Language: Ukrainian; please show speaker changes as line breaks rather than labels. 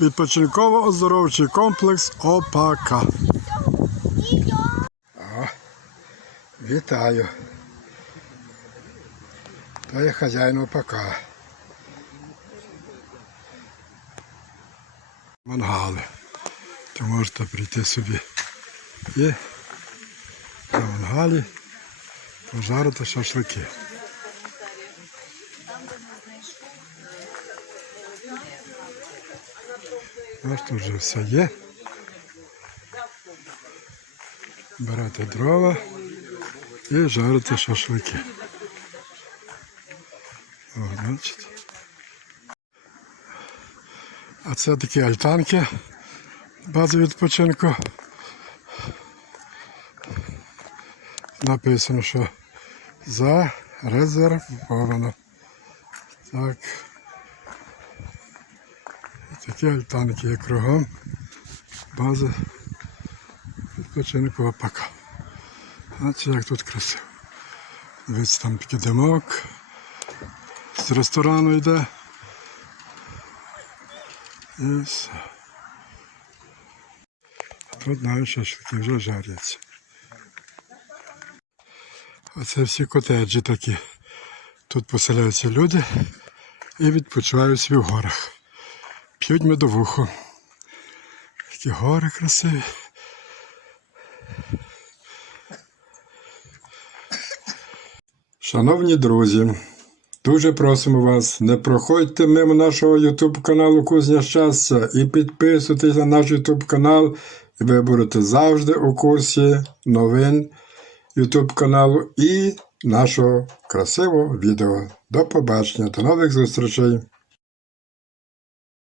Відпочинково-оздоровчий комплекс ОПАК. О, вітаю. То є хазяїн ОПАК. Мангали. То можете прийти собі і на мангалі пожарити шашлики. Тут вже все є. Берете дрова і жарите шашлики. О, бачите. А це такі альтанки бази відпочинку. Написано, що зарезервовано. Так. Такі альтанки є кругом. База відпочинку ОПАК. Знаєте, як тут красиво. Дивіться, там такий димок. З ресторану йде. І все. Тут навіть шашлики вже жаряться. Оце всі котеджі такі. Тут поселяються люди і відпочивають в горах. П'ють медовуху. Такі гори красиві. Шановні друзі, дуже просимо вас, не проходьте мимо нашого YouTube каналу Кузня Щастя і підписуйтесь на наш YouTube канал, і ви будете завжди у курсі новин YouTube каналу і нашого красивого відео. До побачення, до нових зустрічей!